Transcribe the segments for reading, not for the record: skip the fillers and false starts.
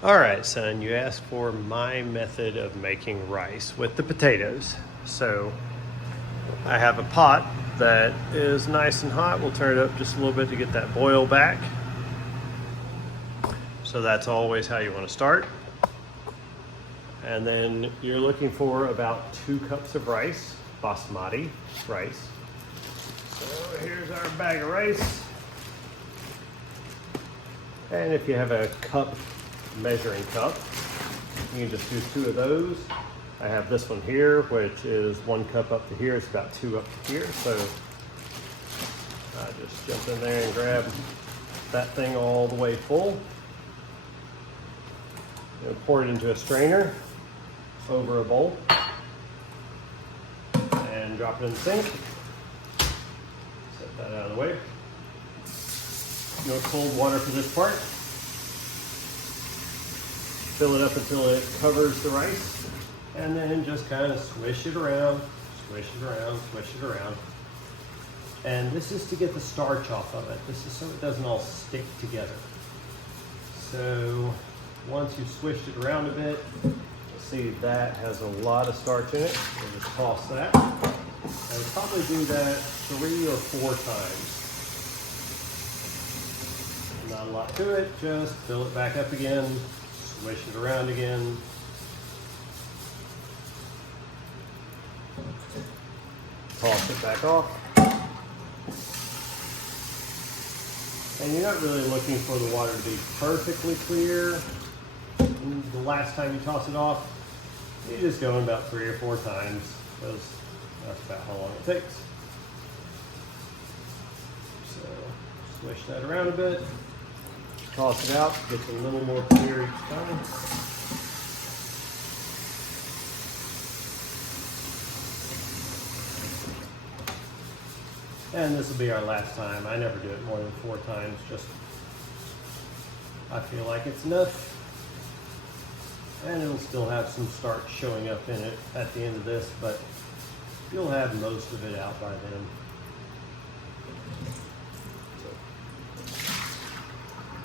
All right, son, you asked for my method of making rice with the potatoes. So I have a pot that is nice and hot. We'll turn it up just a little bit to get that boil back. So that's always how you want to start. And then you're looking for about 2 cups of rice, basmati rice. So here's our bag of rice. And if you have a measuring cup, you can just use 2 of those. I have this one here, which is 1 cup up to here. It's about 2 up to here. So I just jump in there and grab that thing all the way full. And pour it into a strainer over a bowl and drop it in the sink. Set that out of the way. No cold water for this part. Fill it up until it covers the rice, and then just kind of swish it around, swish it around, swish it around. And this is to get the starch off of it. This is so it doesn't all stick together. So once you've swished it around a bit, you'll see that has a lot of starch in it. We'll just toss that. And probably do that 3 or 4 times. Not a lot to it, just fill it back up again. Swish it around again. Toss it back off. And you're not really looking for the water to be perfectly clear. The last time you toss it off, you just go in about 3 or 4 times, because that's about how long it takes. So swish that around a bit. Toss it out, gets a little more clear each time. And this will be our last time. I never do it more than 4 times, just I feel like it's enough. And it'll still have some starch showing up in it at the end of this, but you'll have most of it out by then.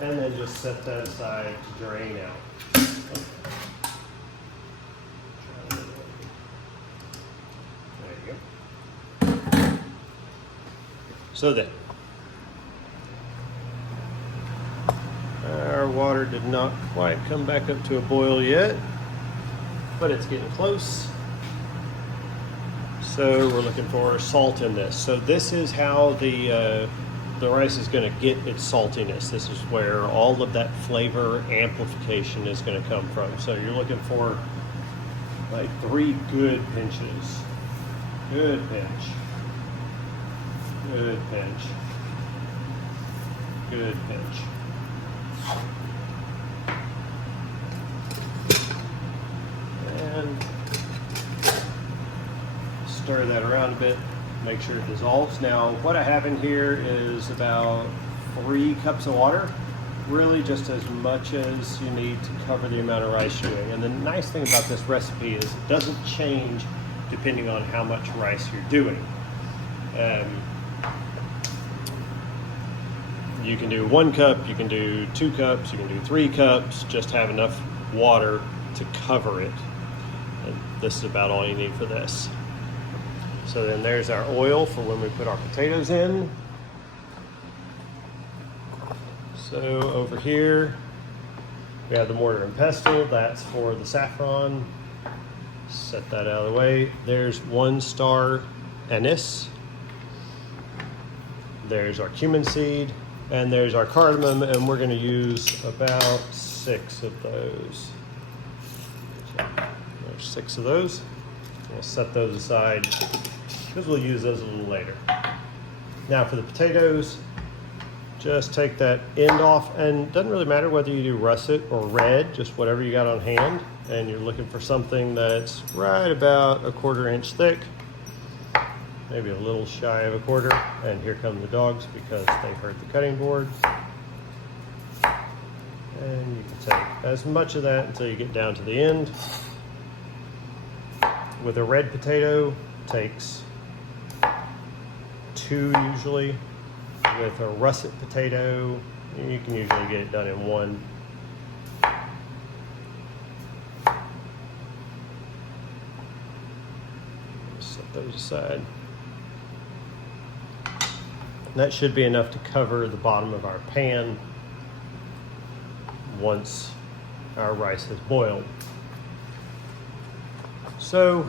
And then just set that aside to drain out. There you go. So then, our water did not quite come back up to a boil yet, but it's getting close. So we're looking for salt in this. So this is how the rice is going to get its saltiness. This is where all of that flavor amplification is going to come from. So you're looking for like 3 good pinches. Good pinch. Good pinch. Good pinch. And stir that around a bit. Make sure it dissolves. Now, what I have in here is about 3 cups of water, really just as much as you need to cover the amount of rice you're doing. And the nice thing about this recipe is it doesn't change depending on how much rice you're doing. You can do 1 cup, you can do 2 cups, you can do 3 cups, just have enough water to cover it. And this is about all you need for this. So then there's our oil for when we put our potatoes in. So over here, we have the mortar and pestle. That's for the saffron. Set that out of the way. There's 1 star anise. There's our cumin seed. And there's our cardamom, and we're going to use about 6 of those. So there's 6 of those. We'll set those aside because we'll use those a little later. Now for the potatoes, just take that end off, and it doesn't really matter whether you do russet or red, just whatever you got on hand. And you're looking for something that's right about a 1/4 inch thick, maybe a little shy of a 1/4. And here come the dogs because they hurt the cutting board. And you can take as much of that until you get down to the end. With a red potato, takes 2 usually. With a russet potato, you can usually get it done in 1. those aside. That should be enough to cover the bottom of our pan once our rice has boiled. So,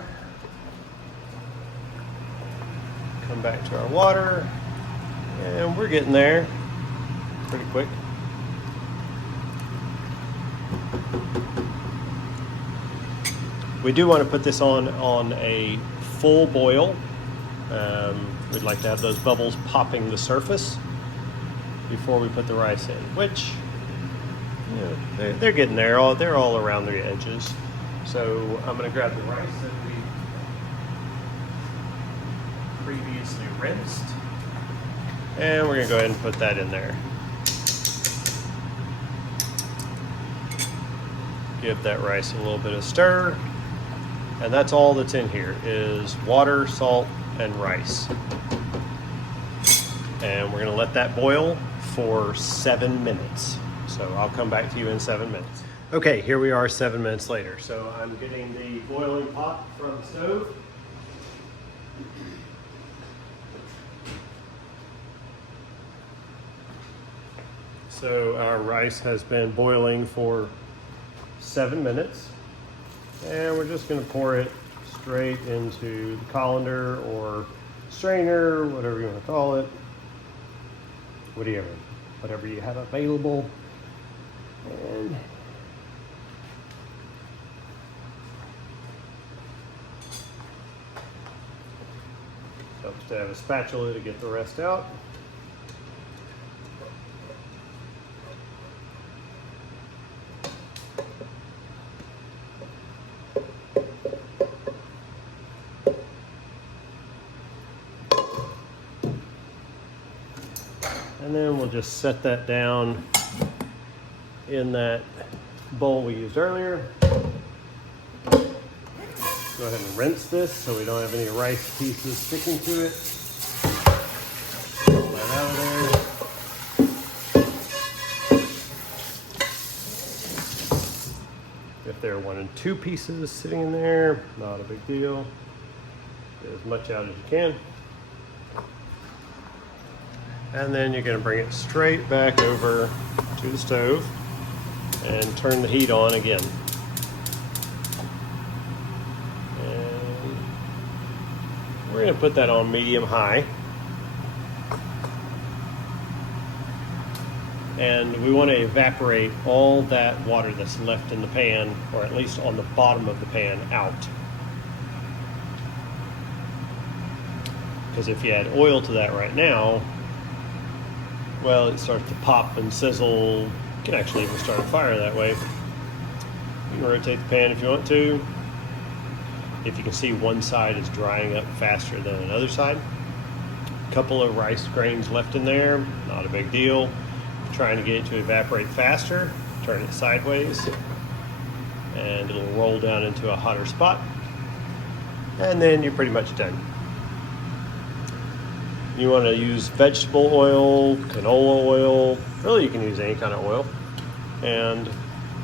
come back to our water, and we're getting there pretty quick. We do want to put this on a full boil. We'd like to have those bubbles popping the surface before we put the rice in, which, you know, they're getting there. They're all around the edges. So I'm going to grab the rice that we previously rinsed, and we're going to go ahead and put that in there. Give that rice a little bit of stir. And that's all that's in here is water, salt, and rice. And we're gonna let that boil for 7 minutes. So I'll come back to you in 7 minutes. Okay, here we are 7 minutes later. So I'm getting the boiling pot from the stove. So our rice has been boiling for 7 minutes. And we're just going to pour it straight into the colander or strainer, whatever you want to call it. Whatever you have available. And helps to have a spatula to get the rest out. And then we'll just set that down in that bowl we used earlier. Go ahead and rinse this so we don't have any rice pieces sticking to it. Pull that out of there. If there are 1 and 2 pieces sitting in there, not a big deal. Get as much out as you can. And then you're going to bring it straight back over to the stove and turn the heat on again. And we're going to put that on medium-high. And we want to evaporate all that water that's left in the pan, or at least on the bottom of the pan, out. Because if you add oil to that right now, well, it starts to pop and sizzle. You can actually even start a fire that way. You can rotate the pan if you want to. If you can see one side is drying up faster than another side. A couple of rice grains left in there, not a big deal. If you're trying to get it to evaporate faster, turn it sideways and it'll roll down into a hotter spot. And then you're pretty much done. You want to use vegetable oil, canola oil, really you can use any kind of oil, and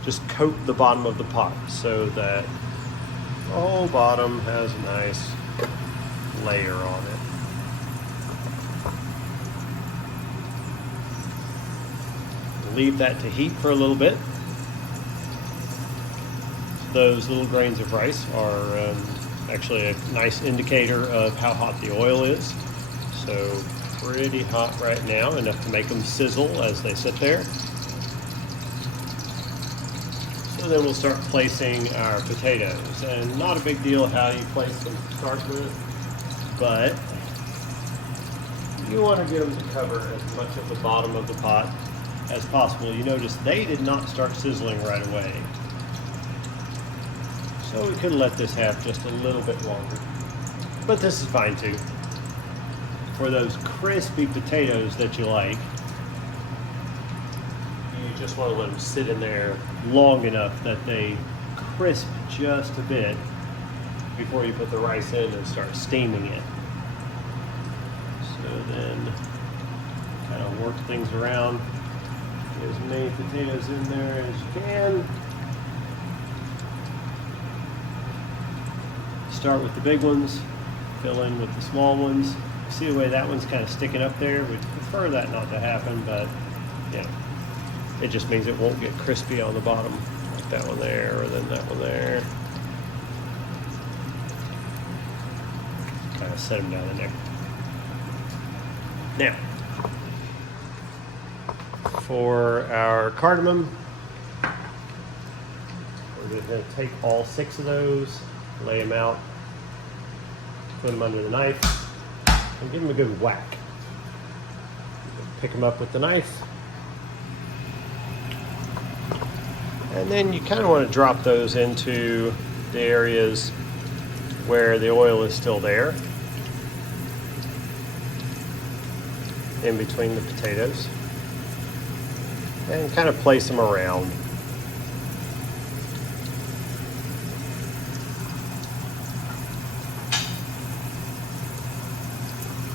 just coat the bottom of the pot so that the whole bottom has a nice layer on it. Leave that to heat for a little bit. Those little grains of rice are actually a nice indicator of how hot the oil is. So pretty hot right now, enough to make them sizzle as they sit there. So then we'll start placing our potatoes. And not a big deal how you place them to start with, but you want to get them to cover as much of the bottom of the pot as possible. You notice they did not start sizzling right away. So we could let this have just a little bit longer. But this is fine too. For those crispy potatoes that you like, you just want to let them sit in there long enough that they crisp just a bit before you put the rice in and start steaming it. So then kind of work things around. Get as many potatoes in there as you can. Start with the big ones fill in with the small ones. See the way that one's kind of sticking up there? We'd prefer that not to happen, but yeah, it just means it won't get crispy on the bottom, like that one there, or then that one there. Kind of set them down in there. Now, for our cardamom, we're just going to take all 6 of those, lay them out, put them under the knife, and give them a good whack. Pick them up with the knife. And then you kind of want to drop those into the areas where the oil is still there, in between the potatoes, and kind of place them around.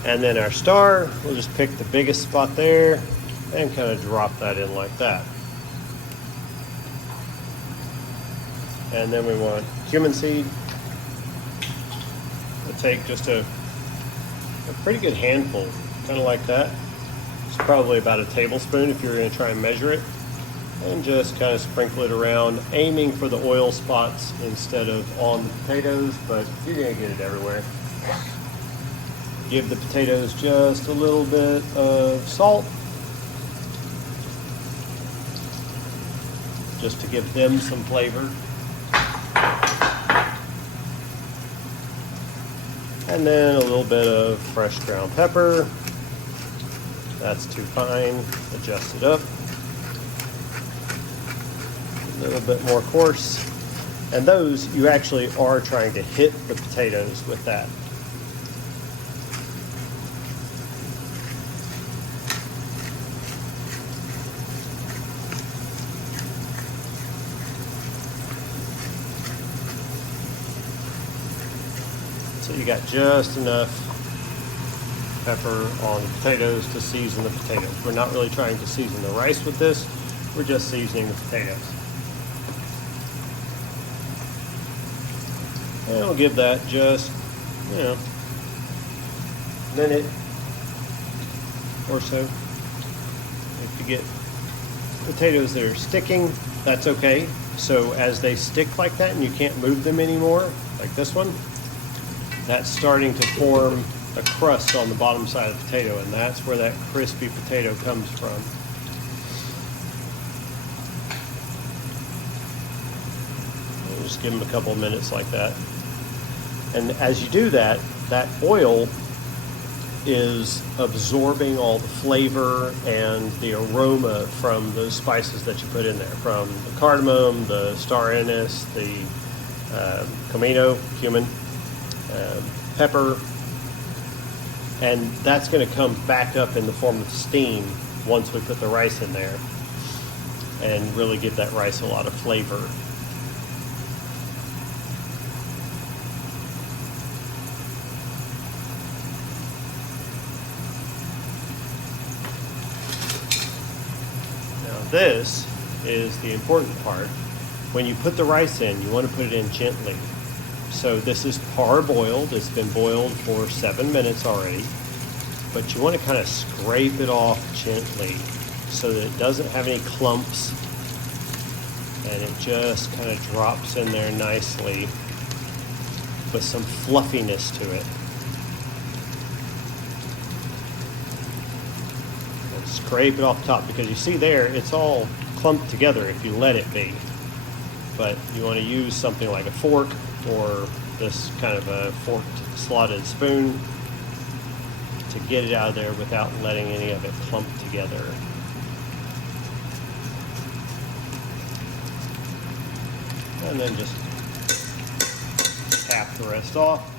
And then our star, we'll just pick the biggest spot there and kind of drop that in like that. And then we want cumin seed. We'll take just a pretty good handful, kind of like that. It's probably about a tablespoon if you're going to try and measure it. And just kind of sprinkle it around, aiming for the oil spots instead of on the potatoes, but you're going to get it everywhere. Give the potatoes just a little bit of salt, just to give them some flavor. And then a little bit of fresh ground pepper. That's too fine. Adjust it up. A little bit more coarse. And those, you actually are trying to hit the potatoes with that. So you got just enough pepper on the potatoes to season the potatoes. We're not really trying to season the rice with this. We're just seasoning the potatoes. And we'll give that just, a minute or so. If you get potatoes that are sticking, that's okay. So as they stick like that and you can't move them anymore, like this one, that's starting to form a crust on the bottom side of the potato, and that's where that crispy potato comes from. We'll just give them a couple of minutes like that. And as you do that, that oil is absorbing all the flavor and the aroma from those spices that you put in there, from the cardamom, the star anise, the cumin, pepper, and that's going to come back up in the form of steam once we put the rice in there and really give that rice a lot of flavor. Now this is the important part. When you put the rice in, you want to put it in gently. So this is parboiled. It's been boiled for 7 minutes already, but you want to kind of scrape it off gently so that it doesn't have any clumps, and it just kind of drops in there nicely with some fluffiness to it. And scrape it off the top, because you see there, it's all clumped together if you let it be. But you want to use something like a fork or this kind of a forked slotted spoon to get it out of there without letting any of it clump together. And then just tap the rest off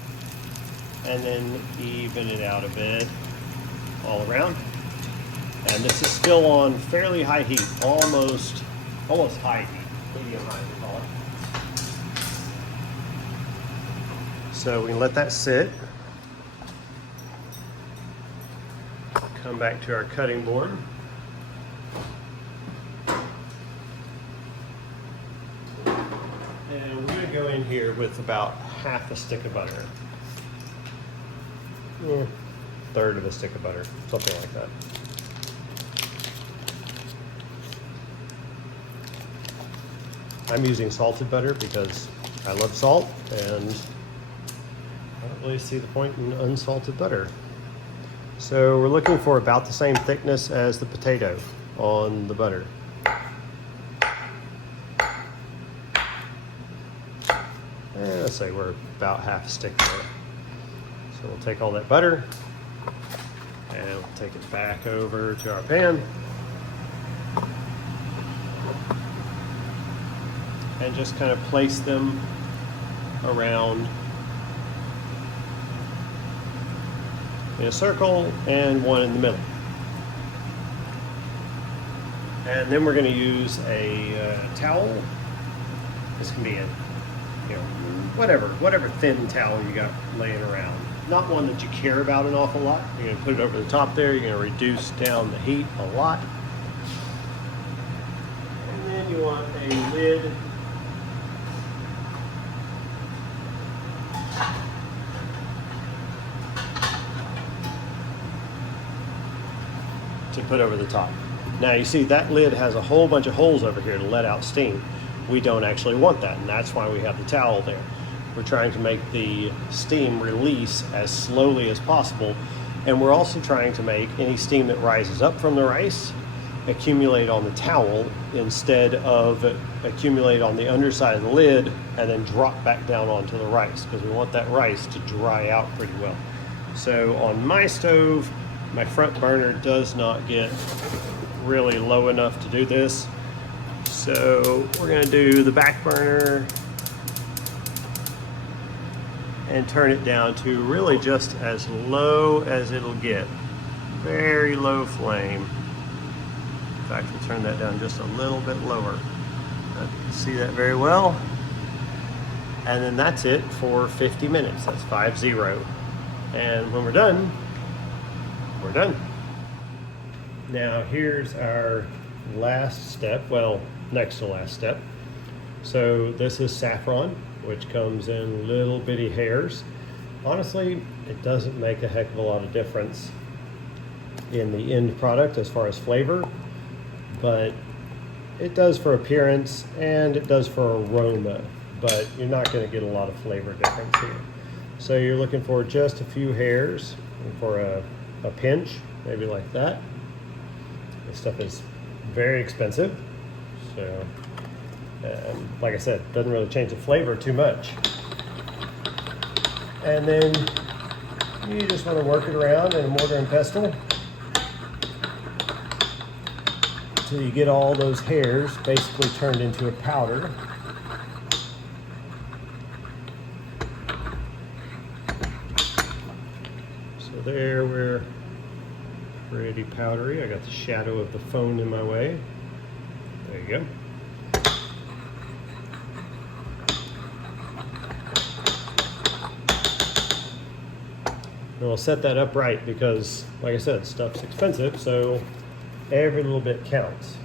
and then even it out a bit all around. And this is still on fairly high heat, almost high heat, medium high we call it. So we can let that sit. Come back to our cutting board. And we're going to go in here with about half a stick of butter. third of a stick of butter, something like that. I'm using salted butter because I love salt, and I don't really see the point in unsalted butter. So we're looking for about the same thickness as the potato on the butter. And let's say we're about half a stick there. So we'll take all that butter and we'll take it back over to our pan. And just kind of place them around in a circle and one in the middle. And then we're going to use a towel. This can be a, whatever thin towel you got laying around. Not one that you care about an awful lot. You're going to put it over the top there. You're going to reduce down the heat a lot. And then you want a lid to put over the top. Now you see that lid has a whole bunch of holes over here to let out steam. We don't actually want that, and that's why we have the towel there. We're trying to make the steam release as slowly as possible, and we're also trying to make any steam that rises up from the rice accumulate on the towel instead of accumulate on the underside of the lid and then drop back down onto the rice, because we want that rice to dry out pretty well. So on my stove, my front burner does not get really low enough to do this. So we're going to do the back burner and turn it down to really just as low as it'll get. Very low flame. In fact, we'll turn that down just a little bit lower. See that very well. And then that's it for 50 minutes. That's 50. And when we're done, we're done. Now here's our last step, well, next to last step. So this is saffron, which comes in little bitty hairs. Honestly, it doesn't make a heck of a lot of difference in the end product as far as flavor, but it does for appearance and it does for aroma, but you're not going to get a lot of flavor difference here. So you're looking for just a few hairs, for a pinch, maybe like that. This stuff is very expensive, so like I said, doesn't really change the flavor too much. And then you just want to work it around in a mortar and pestle until you get all those hairs basically turned into a powder. So there, we're pretty powdery. I got the shadow of the phone in my way. There you go. And we'll set that up right because, like I said, stuff's expensive, so every little bit counts.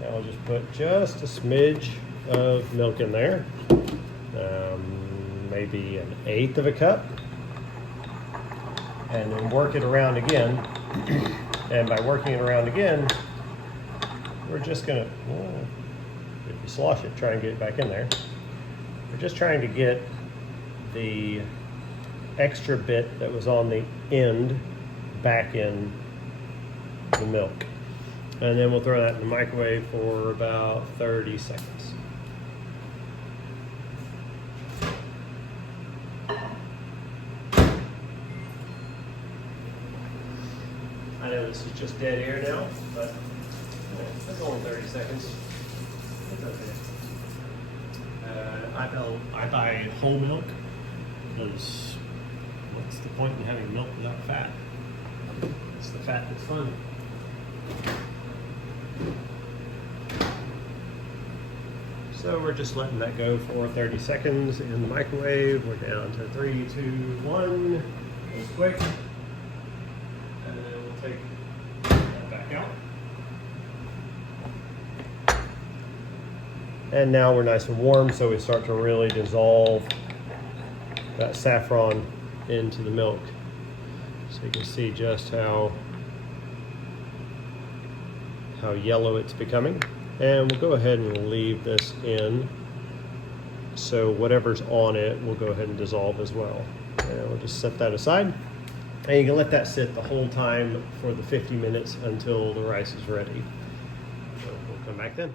Now I'll just put just a smidge of milk in there, maybe 1/8 of a cup, and then work it around again. And by working it around again, we're just gonna, if you slosh it, try and get it back in there. We're just trying to get the extra bit that was on the end back in the milk. And then we'll throw that in the microwave for about 30 seconds. I know this is just dead air now, but it's only 30 seconds. It's okay. I buy whole milk because what's the point in having milk without fat? It's the fat that's fun. So we're just letting that go for 30 seconds in the microwave. We're down to 3, 2, 1. Real quick. And then we'll take that back out. And now we're nice and warm, so we start to really dissolve that saffron into the milk. So you can see just how yellow it's becoming. And we'll go ahead and leave this in. So whatever's on it will go ahead and dissolve as well. And we'll just set that aside. And you can let that sit the whole time for the 50 minutes until the rice is ready. So we'll come back then.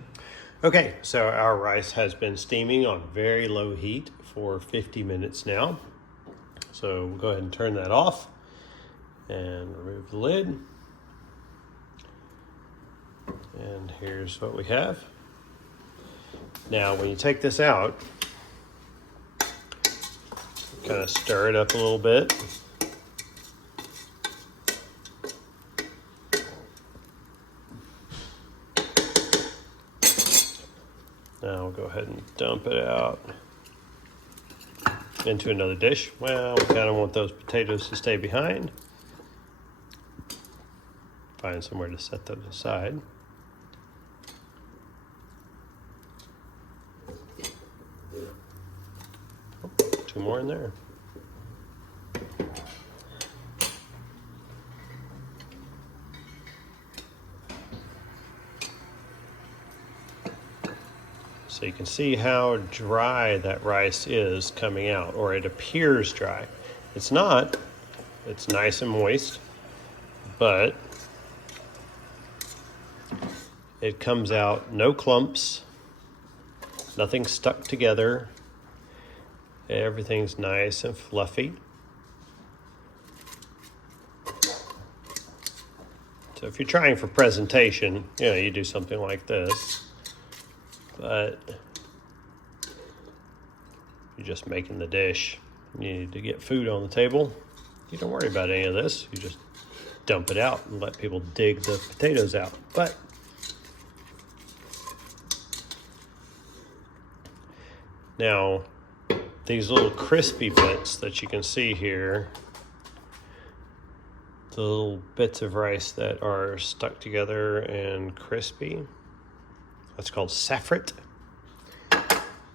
Okay, so our rice has been steaming on very low heat for 50 minutes now. So we'll go ahead and turn that off and remove the lid. And here's what we have. Now, when you take this out, kind of stir it up a little bit. Now we'll go ahead and dump it out into another dish. Well, we kind of want those potatoes to stay behind. Find somewhere to set those aside. Oh, 2 more in there. So you can see how dry that rice is coming out, or it appears dry. It's not. It's nice and moist, but it comes out no clumps, nothing stuck together. Everything's nice and fluffy. So if you're trying for presentation, you do something like this. But you're just making the dish. You need to get food on the table. You don't worry about any of this. You just dump it out and let people dig the potatoes out. But now, these little crispy bits that you can see here, the little bits of rice that are stuck together and crispy, that's called saffron.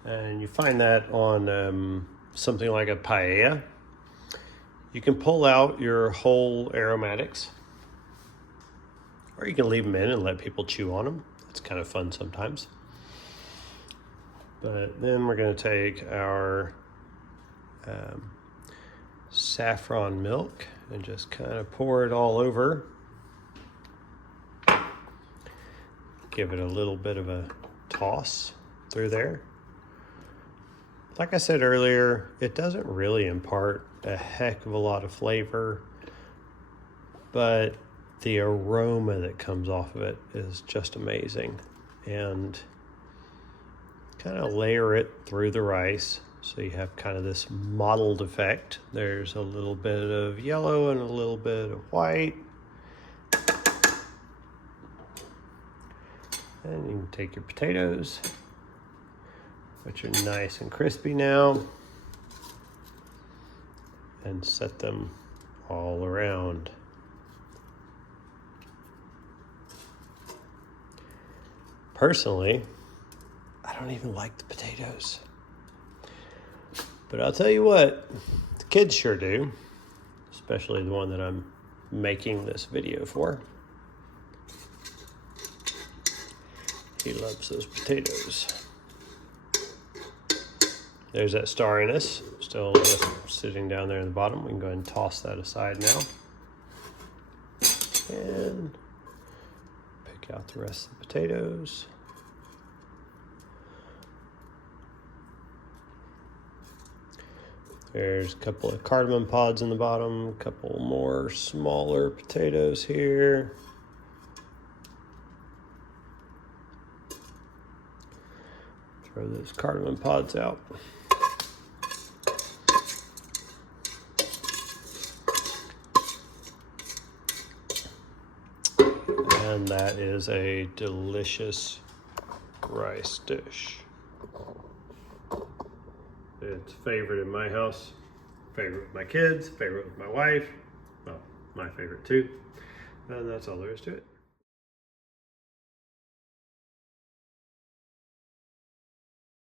And you find that on something like a paella. You can pull out your whole aromatics, or you can leave them in and let people chew on them. It's kind of fun sometimes. But then we're going to take our saffron milk and just kind of pour it all over. Give it a little bit of a toss through there. Like I said earlier, it doesn't really impart a heck of a lot of flavor, but the aroma that comes off of it is just amazing. And kind of layer it through the rice so you have kind of this mottled effect. There's a little bit of yellow and a little bit of white. And you can take your potatoes, which are nice and crispy now, and set them all around. Personally, I don't even like the potatoes. But I'll tell you what, the kids sure do, especially the one that I'm making this video for. He loves those potatoes. There's that starriness still just sitting down there in the bottom. We can go ahead and toss that aside now. And pick out the rest of the potatoes. There's a couple of cardamom pods in the bottom, a couple more smaller potatoes here. Throw those cardamom pods out. And that is a delicious rice dish. It's favorite in my house, favorite with my kids, favorite with my wife, well, my favorite too. And that's all there is to it.